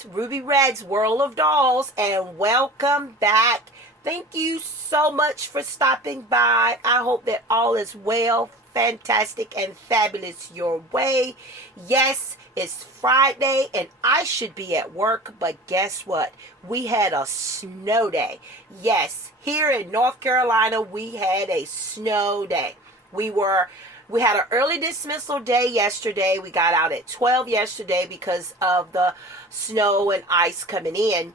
guys, Ruby Red's World of Dolls, and welcome back. Thank you so much for stopping by. I hope that all is well, fantastic, and fabulous your way. Yes, it's Friday and I should be at work, but guess what? We had a snow day. Yes, here in North Carolina, we had a snow day. We had an early dismissal day yesterday. We got out at 12 yesterday because of the snow and ice coming in.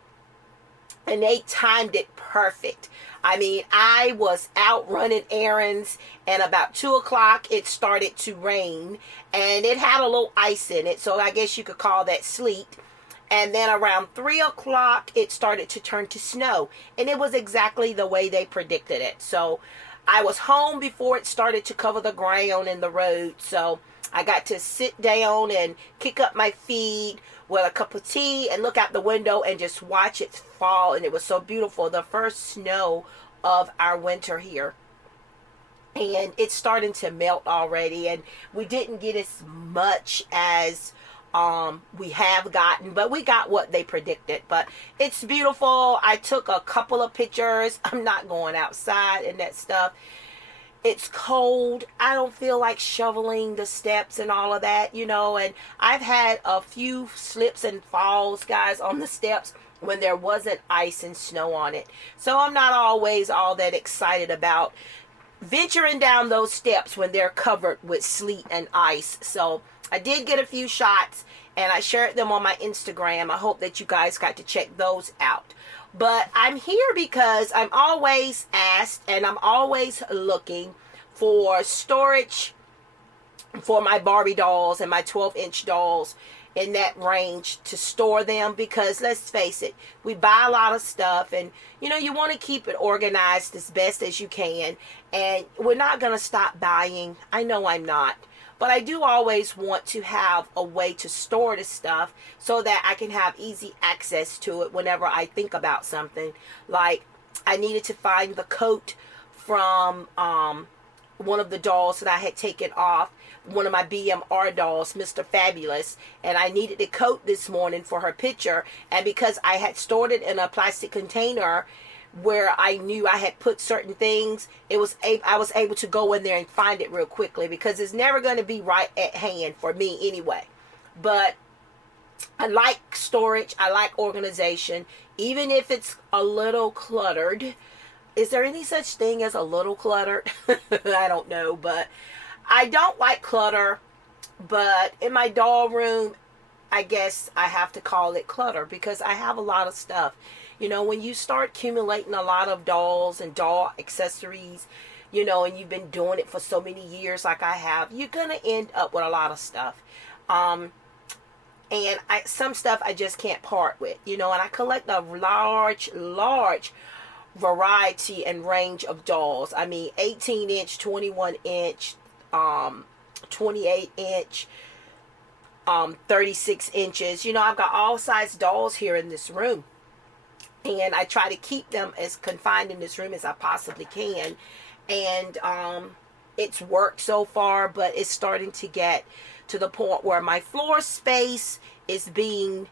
And they timed it perfect. I mean, I was out running errands, and about 2 o'clock it started to rain, and it had a little ice in it, so I guess you could call that sleet. And then around 3 o'clock it started to turn to snow, and it was exactly the way they predicted it. So I was home before it started to cover the ground and the road, so I got to sit down and kick up my feet with a cup of tea and look out the window and just watch it fall, and it was so beautiful. The first snow of our winter here, and it's starting to melt already, and we didn't get as much as we have gotten, but we got what they predicted. But it's beautiful. I took a couple of pictures. I'm not going outside and that stuff. It's cold. I don't feel like shoveling the steps and all of that, and I've had a few slips and falls, guys, on the steps when there wasn't ice and snow on it. So I'm not always all that excited about venturing down those steps when they're covered with sleet and ice. So I did get a few shots, and I shared them on my Instagram. I hope that you guys got to check those out. But I'm here because I'm always asked, and I'm always looking for storage for my Barbie dolls and my 12-inch dolls in that range to store them, because let's face it, we buy a lot of stuff, and you want to keep it organized as best as you can, and we're not going to stop buying. I know I'm not, but I do always want to have a way to store the stuff so that I can have easy access to it whenever I think about something. Like, I needed to find the coat from one of the dolls that I had taken off, one of my BMR dolls, Mr. Fabulous, and I needed the coat this morning for her picture, and because I had stored it in a plastic container where I knew I had put certain things, I was able to go in there and find it real quickly, because it's never going to be right at hand for me anyway. But I like storage. I like organization, even if it's a little cluttered. Is there any such thing as a little cluttered? I don't know, but I don't like clutter. But in my doll room, I guess I have to call it clutter, because I have a lot of stuff. When you start accumulating a lot of dolls and doll accessories, and you've been doing it for so many years like I have, you're going to end up with a lot of stuff. And some stuff I just can't part with, and I collect a large variety and range of dolls. I mean, 18-inch, 21-inch, 28-inch, 36 inches. I've got all size dolls here in this room, and I try to keep them as confined in this room as I possibly can. And it's worked so far, but it's starting to get to the point where my floor space is being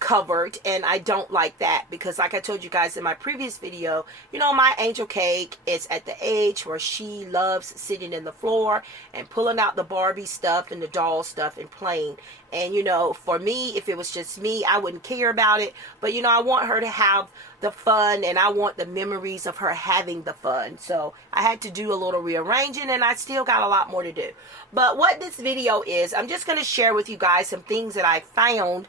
covered, and I don't like that, because like I told you guys in my previous video, my angel cake is at the age where she loves sitting in the floor and pulling out the Barbie stuff and the doll stuff and playing. And for me, if it was just me, I wouldn't care about it, but I want her to have the fun, and I want the memories of her having the fun. So I had to do a little rearranging, and I still got a lot more to do. But what this video is, I'm just going to share with you guys some things that I found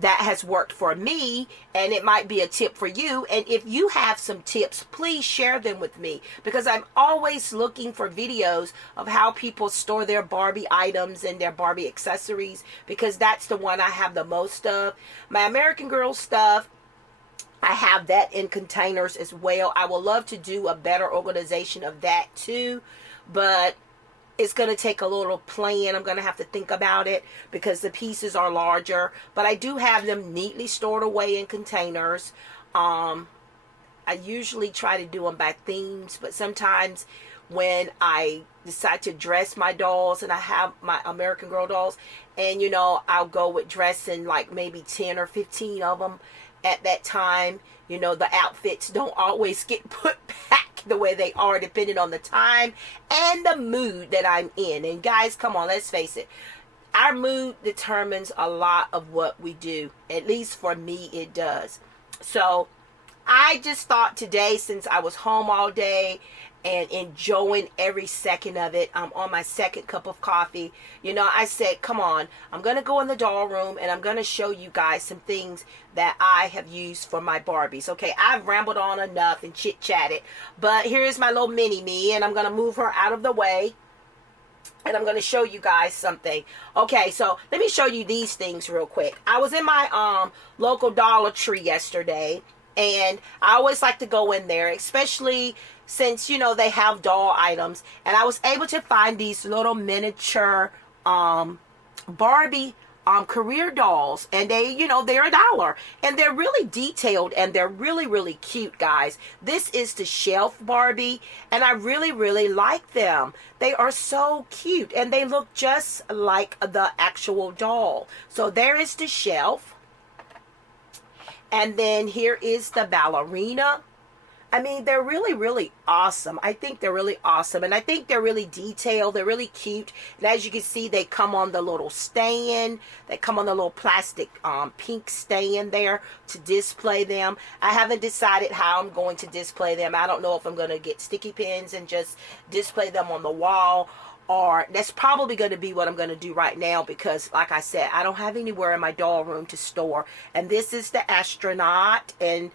that has worked for me, and it might be a tip for you. And if you have some tips, please share them with me, because I'm always looking for videos of how people store their Barbie items and their Barbie accessories, because that's the one I have the most of. My American Girl stuff, I have that in containers as well. I would love to do a better organization of that too, but it's going to take a little plan. I'm going to have to think about it, because the pieces are larger. But I do have them neatly stored away in containers. I usually try to do them by themes, but sometimes when I decide to dress my dolls, and I have my American Girl dolls, and I'll go with dressing like maybe 10 or 15 of them at that time. The outfits don't always get put back the way they are, depending on the time and the mood that I'm in. And guys, come on, let's face it, our mood determines a lot of what we do. At least for me, it does. So I just thought today, since I was home all day and enjoying every second of it, I'm on my second cup of coffee, I said, come on, I'm going to go in the doll room and I'm going to show you guys some things that I have used for my Barbies. Okay, I've rambled on enough and chit-chatted, but here's my little mini-me, and I'm going to move her out of the way. And I'm going to show you guys something. Okay, so let me show you these things real quick. I was in my local Dollar Tree yesterday, and I always like to go in there, especially since, they have doll items. And I was able to find these little miniature Barbie career dolls, and they're $1, and they're really detailed, and they're really, really cute, guys. This is the shelf Barbie, and I really, really like them. They are so cute, and they look just like the actual doll. So there is the shelf, and then here is the ballerina. I mean, they're really, really awesome. I think they're really awesome. And I think they're really detailed. They're really cute. And as you can see, they come on the little stand. They come on the little plastic pink stand there to display them. I haven't decided how I'm going to display them. I don't know if I'm going to get sticky pins and just display them on the wall, or that's probably going to be what I'm going to do right now, because like I said, I don't have anywhere in my doll room to store. And this is the astronaut, and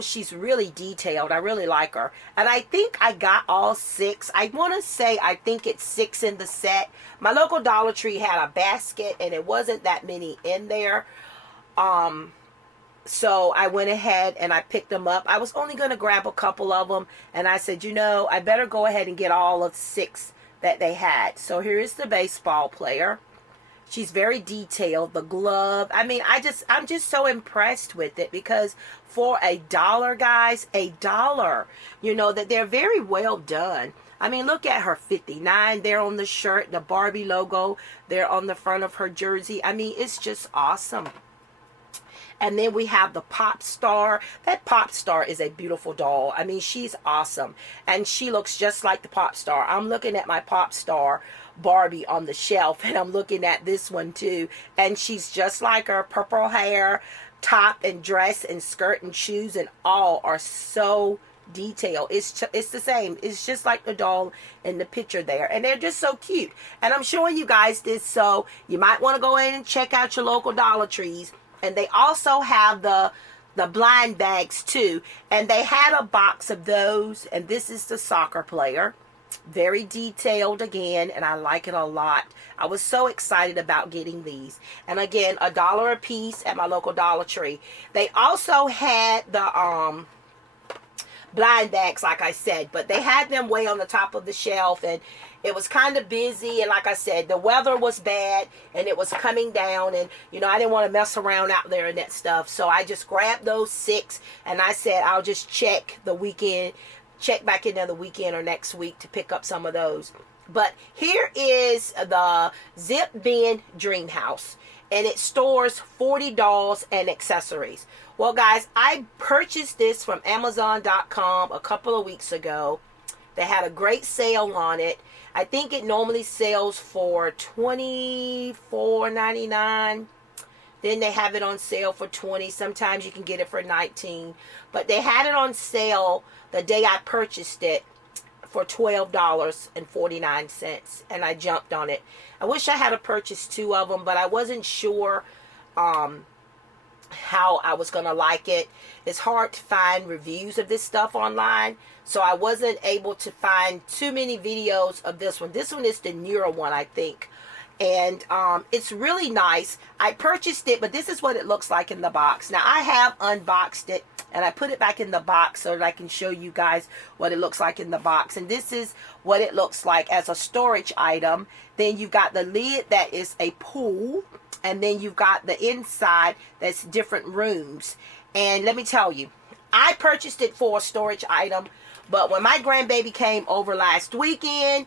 she's really detailed. I really like her. And I think I got all 6. I want to say I think it's 6 in the set. My local Dollar Tree had a basket, and it wasn't that many in there. So I went ahead and I picked them up. I was only going to grab a couple of them, and I said, I better go ahead and get all of 6 that they had. So here is the baseball player. She's very detailed. The glove. I mean, I'm just so impressed with it, because for $1, guys, $1, that they're very well done. I mean, look at her 59 there on the shirt, the Barbie logo there on the front of her jersey. I mean, it's just awesome. And then we have the pop star. That pop star is a beautiful doll. I mean, she's awesome. And she looks just like the pop star. I'm looking at my pop star Barbie on the shelf, and I'm looking at this one too. And she's just like her. Purple hair, top and dress and skirt and shoes and all are so detailed. It's the same. It's just like the doll in the picture there. And they're just so cute. And I'm showing you guys this, so you might want to go in and check out your local Dollar Trees. And they also have the blind bags too. And they had a box of those. And this is the soccer player. Very detailed again. And I like it a lot. I was so excited about getting these. And again, $1 a piece at my local Dollar Tree. They also had the blind bags, like I said. But they had them way on the top of the shelf. And it was kind of busy, and like I said, the weather was bad, and it was coming down, and I didn't want to mess around out there and that stuff, so I just grabbed those 6, and I said I'll just check back in the weekend or next week to pick up some of those. But here is the Zip Bin Dream House, and it stores 40 dolls and accessories. Well, guys, I purchased this from Amazon.com a couple of weeks ago. They had a great sale on it. I think it normally sells for $24.99. Then they have it on sale for $20. Sometimes you can get it for $19. But they had it on sale the day I purchased it for $12.49. And I jumped on it. I wish I had purchased 2 of them, but I wasn't sure how I was going to like it. It's hard to find reviews of this stuff online, so I wasn't able to find too many videos of this one. This one is the newer one, I think, and it's really nice. I purchased it, but this is what it looks like in the box. Now, I have unboxed it, and I put it back in the box so that I can show you guys what it looks like in the box. And this is what it looks like as a storage item. Then you've got the lid that is a pool. And then you've got the inside that's different rooms. And let me tell you, I purchased it for a storage item, but when my grandbaby came over last weekend,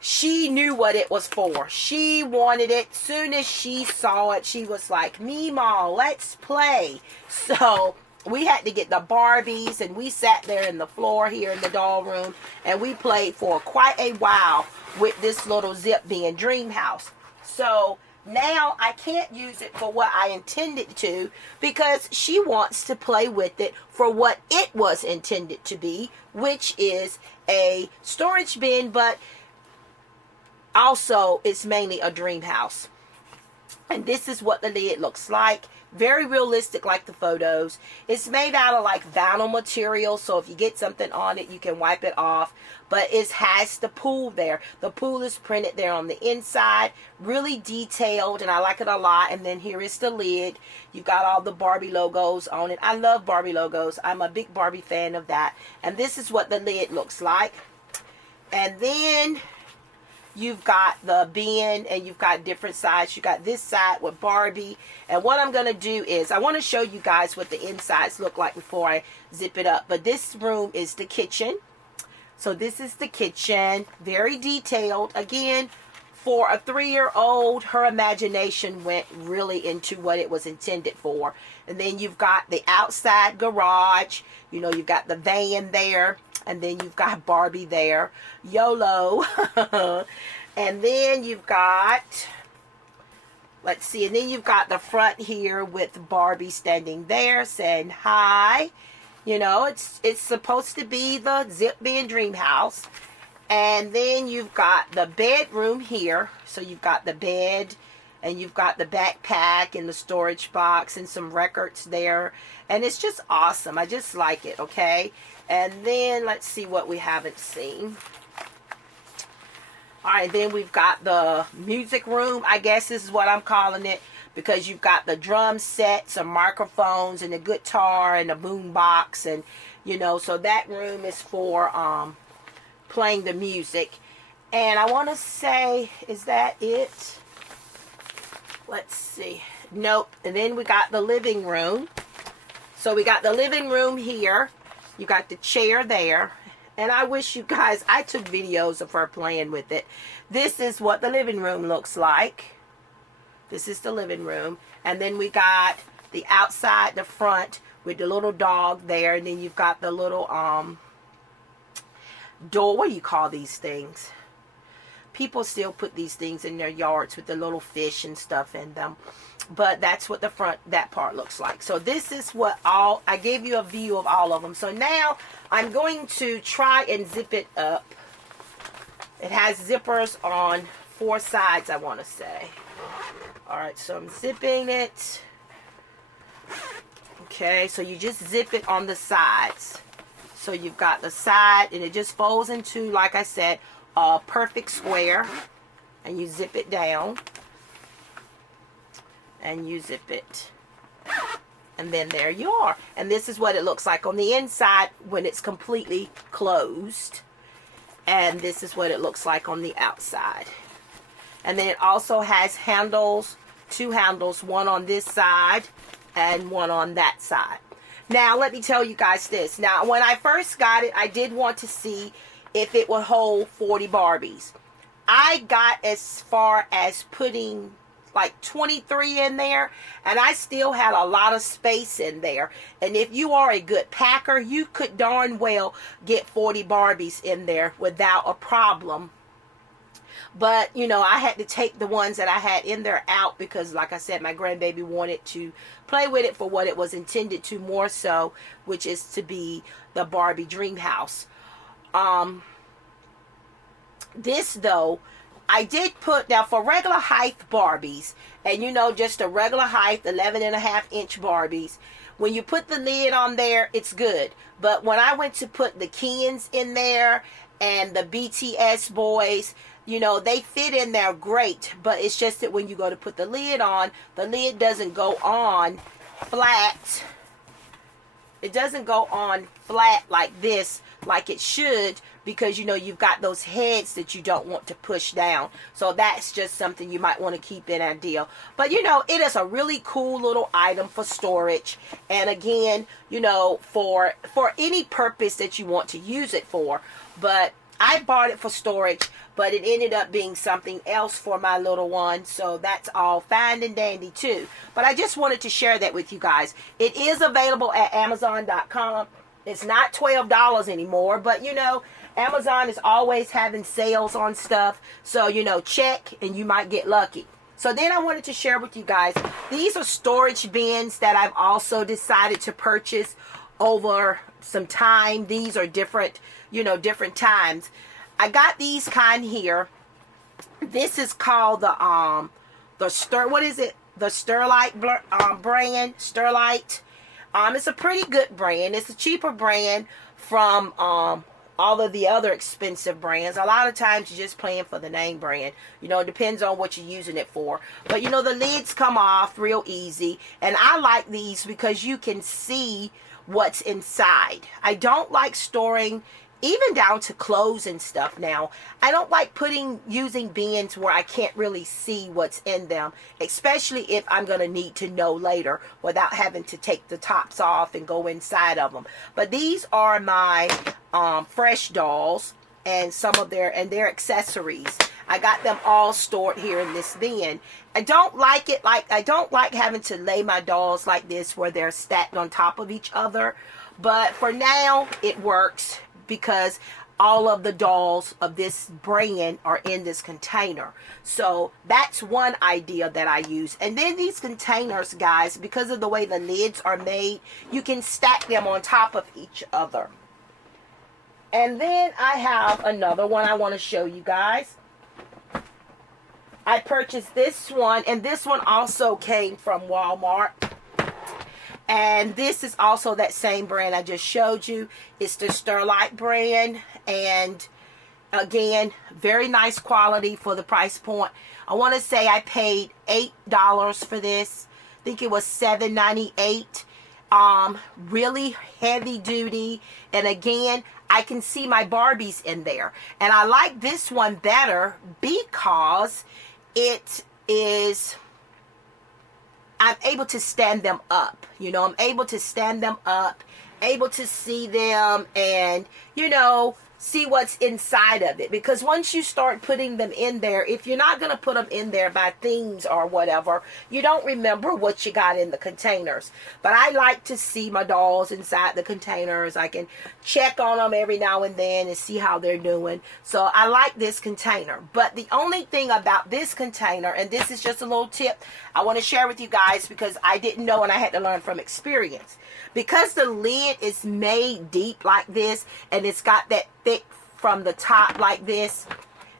she knew what it was for. She wanted it. Soon as she saw it, she was like, Meemaw, let's play. So we had to get the Barbies, and we sat there in the floor here in the doll room, and we played for quite a while with this little Zip Being Dream House. So now I can't use it for what I intended to, because she wants to play with it for what it was intended to be, which is a storage bin, but also it's mainly a dream house. And this is what the lid looks like. Very realistic, like the photos. It's made out of like vinyl material, so if you get something on it, you can wipe it off. But it has the pool there. The pool is printed there on the inside. Really detailed, and I like it a lot. And then here is the lid. You got all the Barbie logos on it. I love Barbie logos. I'm a big Barbie fan of that. And this is what the lid looks like. And then you've got the bin, and you've got different sides. You got this side with Barbie. And what I'm going to do is I want to show you guys what the insides look like before I zip it up. But this room is the kitchen. So this is the kitchen. Very detailed. Again, for a 3-year-old, her imagination went really into what it was intended for. And then you've got the outside garage. You know, you've got the van there. And then you've got Barbie there. YOLO. And then you've got, let's see, and then you've got the front here with Barbie standing there saying hi. You know, it's supposed to be the Zip Being Dream House. And then you've got the bedroom here. So you've got the bed, and you've got the backpack and the storage box and some records there. And it's just awesome. I just like it, okay? And then let's see what we haven't seen. All right, then we've got the music room. I guess this is what I'm calling it, because you've got the drum set, some microphones, and a guitar, and a boom box. And, you know, so that room is for playing the music. And I want to say, is that it? Let's see. Nope. And then we got the living room. So we got the living room here. You got the chair there. And I wish you guys, I took videos of her playing with it. This is what the living room looks like. This is the living room. And then we got the outside, the front, with the little dog there. And then you've got the little door. What do you call these things? People still put these things in their yards with the little fish and stuff in them. But that's what the front, that part looks like. So this is what all, I gave you a view of all of them. So now I'm going to try and zip it up. It has zippers on 4 sides, I want to say. Alright, so I'm zipping it. Okay, so you just zip it on the sides. So you've got the side, and it just folds into, like I said, a perfect square. And you zip it down. And you zip it. And then there you are. And this is what it looks like on the inside when it's completely closed. And this is what it looks like on the outside. And then it also has handles, 2 handles, one on this side and one on that side. Now, let me tell you guys this. Now, when I first got it, I did want to see if it would hold 40 Barbies. I got as far as putting like 23 in there, and I still had a lot of space in there. And if you are a good packer, you could darn well get 40 Barbies in there without a problem. But, you know, I had to take the ones that I had in there out because, like I said, my grandbaby wanted to play with it for what it was intended to more so, which is to be the Barbie Dream House. This, though, I did put, now for regular height Barbies, and you know, just a regular height, 11.5-inch Barbies, when you put the lid on there, it's good. But when I went to put the Kens in there and the BTS boys, you know, they fit in there great. But it's just that when you go to put the lid on, the lid doesn't go on flat. It doesn't go on flat like this, like it should, because you know you've got those heads that you don't want to push down. So that's just something you might want to keep in that deal. But you know, it is a really cool little item for storage, and again, you know, for any purpose that you want to use it for. But I bought it for storage, but it ended up being something else for my little one. So that's all fine and dandy too. But I just wanted to share that with you guys. It is available at Amazon.com. It's not $12 anymore, but you know, Amazon is always having sales on stuff. So, you know, check and you might get lucky. So then I wanted to share with you guys, these are storage bins that I've also decided to purchase over some time. These are different, you know, different times. I got these kind here. This is called the what is it? The Sterlite brand, Sterlite. It's a pretty good brand. It's a cheaper brand from all of the other expensive brands. A lot of times you're just paying for the name brand. You know, it depends on what you're using it for. But you know, the lids come off real easy. And I like these because you can see what's inside. I don't like storing even down to clothes and stuff now. I don't like using bins where I can't really see what's in them, especially if I'm going to need to know later without having to take the tops off and go inside of them. But these are my fresh dolls and some of their accessories. I got them all stored here in this bin. I don't like it I don't like having to lay my dolls like this where they're stacked on top of each other. But for now, it works because all of the dolls of this brand are in this container. So that's one idea that I use. And then these containers, guys, because of the way the lids are made, you can stack them on top of each other. And then I have another one I want to show you guys. I purchased this one, and this one also came from Walmart. And this is also that same brand I just showed you. It's the Sterlite brand. And again, very nice quality for the price point. I want to say I paid $8 for this. I think it was $7.98. Really heavy duty. And again, I can see my Barbies in there. And I like this one better because it is... I'm able to stand them up. You know, I'm able to stand them up, able to see them, and, you know, see what's inside of it. Because once you start putting them in there, if you're not going to put them in there by themes or whatever, you don't remember what you got in the containers. But I like to see my dolls inside the containers. I can check on them every now and then and see how they're doing. So I like this container. But the only thing about this container, and this is just a little tip I want to share with you guys because I didn't know and I had to learn from experience. Because the lid is made deep like this, and it's got that thick from the top like this,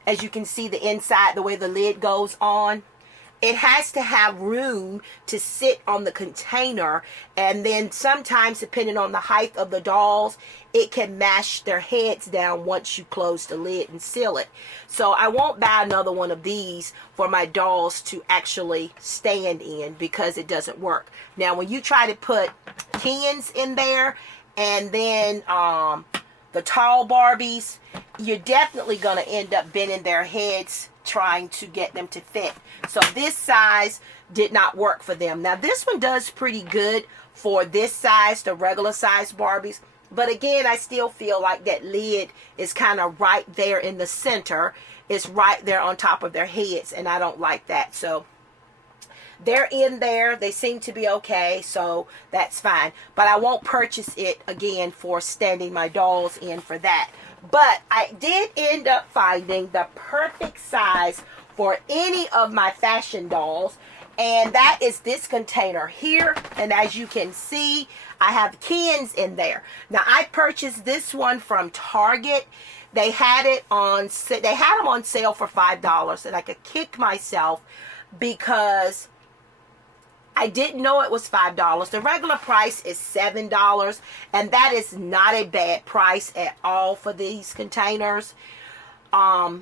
as you can see the inside, the way the lid goes on, it has to have room to sit on the container. And then sometimes, depending on the height of the dolls, it can mash their heads down once you close the lid and seal it. So I won't buy another one of these for my dolls to actually stand in because it doesn't work. Now, when you try to put Kens in there and then the tall Barbies, you're definitely going to end up bending their heads trying to get them to fit. So this size did not work for them. Now this one does pretty good for this size, the regular size Barbies. But again, I still feel like that lid is kind of right there in the center. It's right there on top of their heads, and I don't like that. So they're in there. They seem to be okay, so that's fine. But I won't purchase it again for standing my dolls in for that. But I did end up finding the perfect size for any of my fashion dolls. And that is this container here. And as you can see, I have Kens in there. Now, I purchased this one from Target. They had it on, they had them on sale for $5. And I could kick myself because I didn't know it was $5. The regular price is $7, and that is not a bad price at all for these containers. But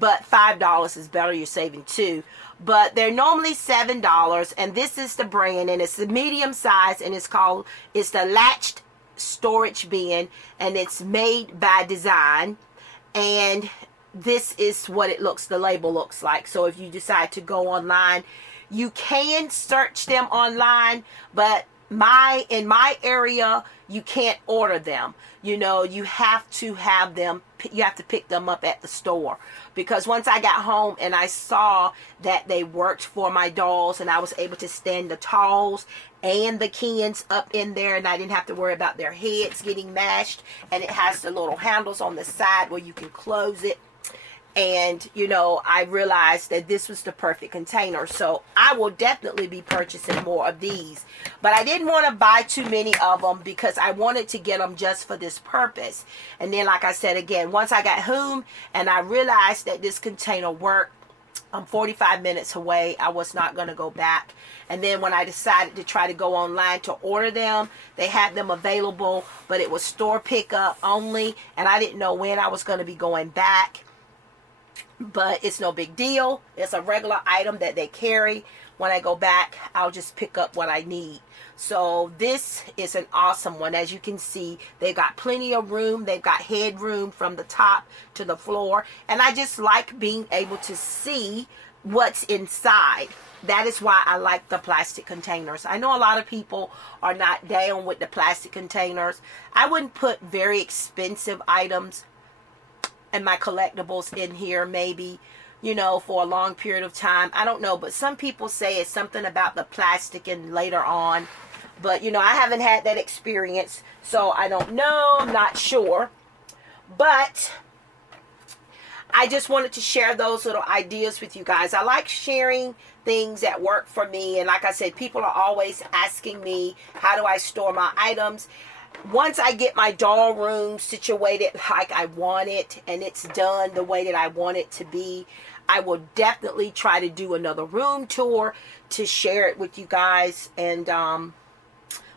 $5 is better. You're saving $2. but they're normally $7, and this is the brand, and it's the medium size, and it's the latched storage bin, and it's made by design. And this is what the label looks like. So if you decide to go online, you can search them online, but in my area, you can't order them. You have to have them, you have to pick them up at the store, because once I got home and I saw that they worked for my dolls, and I was able to stand the talls and the cans up in there, and I didn't have to worry about their heads getting mashed, and it has the little handles on the side where you can close it. And I realized that this was the perfect container, so I will definitely be purchasing more of these. But I didn't want to buy too many of them, because I wanted to get them just for this purpose. And then, like I said again, once I got home and I realized that this container worked, I'm 45 minutes away, I was not going to go back. And then when I decided to try to go online to order them, they had them available, but it was store pickup only, and I didn't know when I was going to be going back. But it's no big deal. It's a regular item that they carry. When I go back, I'll just pick up what I need. So this is an awesome one. As you can see, they've got plenty of room. They've got headroom from the top to the floor. And I just like being able to see what's inside. That is why I like the plastic containers. I know a lot of people are not down with the plastic containers. I wouldn't put very expensive items and my collectibles in here, maybe, for a long period of time. I don't know, but some people say it's something about the plastic and later on. But, I haven't had that experience, so I don't know. I'm not sure. But I just wanted to share those little ideas with you guys. I like sharing things that work for me. And like I said, people are always asking me, how do I store my items? Once I get my doll room situated like I want it, and it's done the way that I want it to be, I will definitely try to do another room tour to share it with you guys, and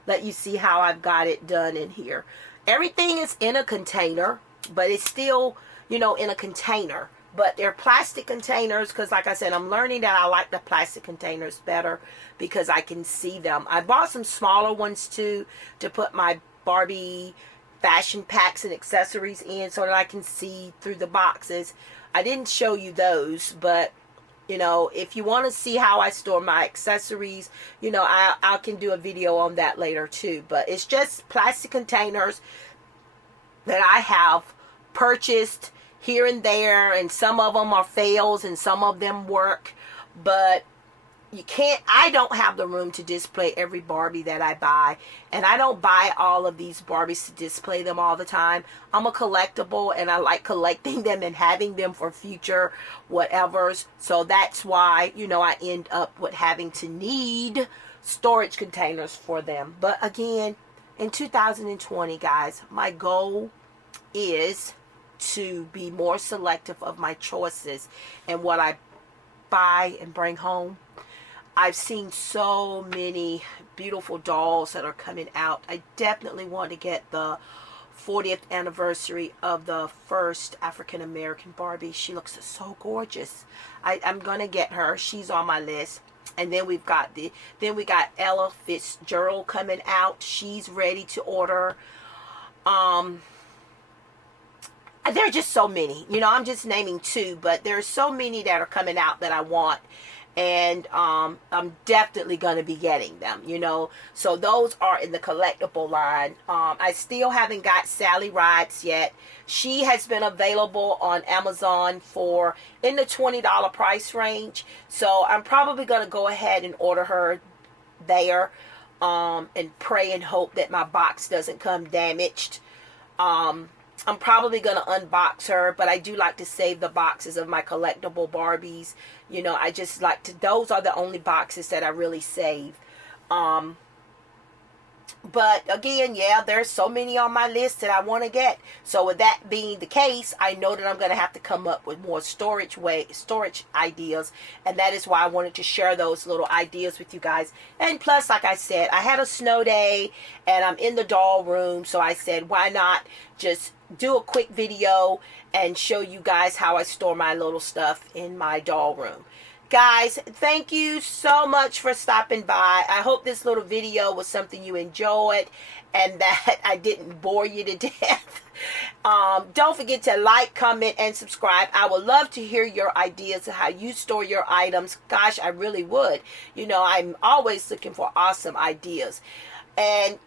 let you see how I've got it done in here. Everything is in a container, but it's still, in a container. But they're plastic containers, because like I said, I'm learning that I like the plastic containers better because I can see them. I bought some smaller ones too to put my Barbie fashion packs and accessories in, so that I can see through the boxes. I didn't show you those, but if you want to see how I store my accessories, I can do a video on that later too. But it's just plastic containers that I have purchased here and there, and some of them are fails and some of them work. But I don't have the room to display every Barbie that I buy, and I don't buy all of these Barbies to display them all the time. I'm a collectible, and I like collecting them and having them for future whatevers. So that's why, I end up with having to need storage containers for them. But again, in 2020, guys, my goal is to be more selective of my choices and what I buy and bring home. I've seen so many beautiful dolls that are coming out. I definitely want to get the 40th anniversary of the first African American Barbie. She looks so gorgeous. I'm gonna get her. She's on my list. And then we got Ella Fitzgerald coming out. She's ready to order. There are just so many. I'm just naming two, but there's so many that are coming out that I want. And I'm definitely going to be getting them, So those are in the collectible line. I still haven't got Sally Rides yet. She has been available on Amazon for in the $20 price range. So I'm probably going to go ahead and order her there, and pray and hope that my box doesn't come damaged. I'm probably going to unbox her, but I do like to save the boxes of my collectible Barbies. I just like to, those are the only boxes that I really save. But again, yeah, there's so many on my list that I want to get. So with that being the case, I know that I'm going to have to come up with more storage ideas. And that is why I wanted to share those little ideas with you guys. And plus, like I said, I had a snow day and I'm in the doll room. So I said, why not just do a quick video and show you guys how I store my little stuff in my doll room. Guys, thank you so much for stopping by. I hope this little video was something you enjoyed and that I didn't bore you to death. Don't forget to like, comment, and subscribe. I would love to hear your ideas of how you store your items. Gosh, I really would. You know, I'm always looking for awesome ideas. And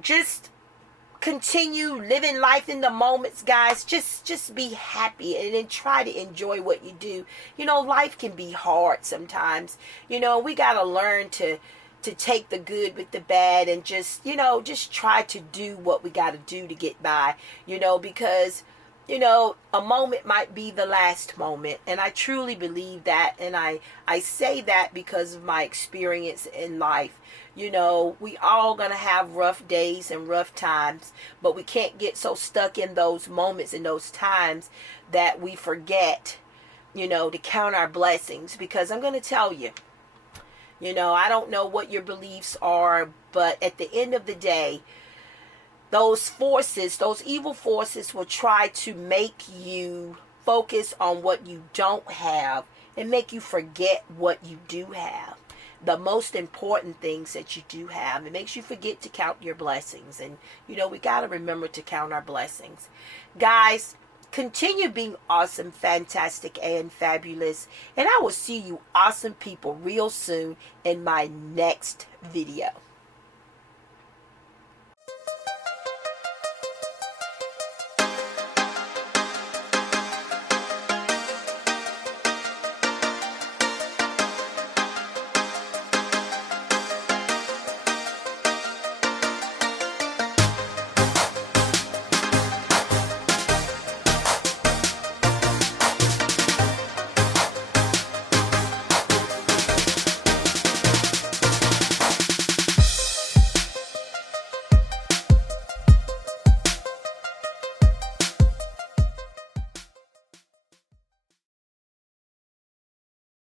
just continue living life in the moments, guys. Just be happy and then try to enjoy what you do. You know, life can be hard sometimes. You know, we got to learn to take the good with the bad and just, you know, just try to do what we got to do to get by, you know, because, you know, a moment might be the last moment. And I truly believe that. And I say that because of my experience in life. You know, we all gonna have rough days and rough times, but we can't get so stuck in those moments and those times that we forget, you know, to count our blessings. Because I'm gonna tell you, you know, I don't know what your beliefs are, but at the end of the day, those forces, those evil forces will try to make you focus on what you don't have and make you forget what you do have. The most important things that you do have. It makes you forget to count your blessings. And, you know, we got to remember to count our blessings. Guys, continue being awesome, fantastic, and fabulous. And I will see you awesome people real soon in my next video.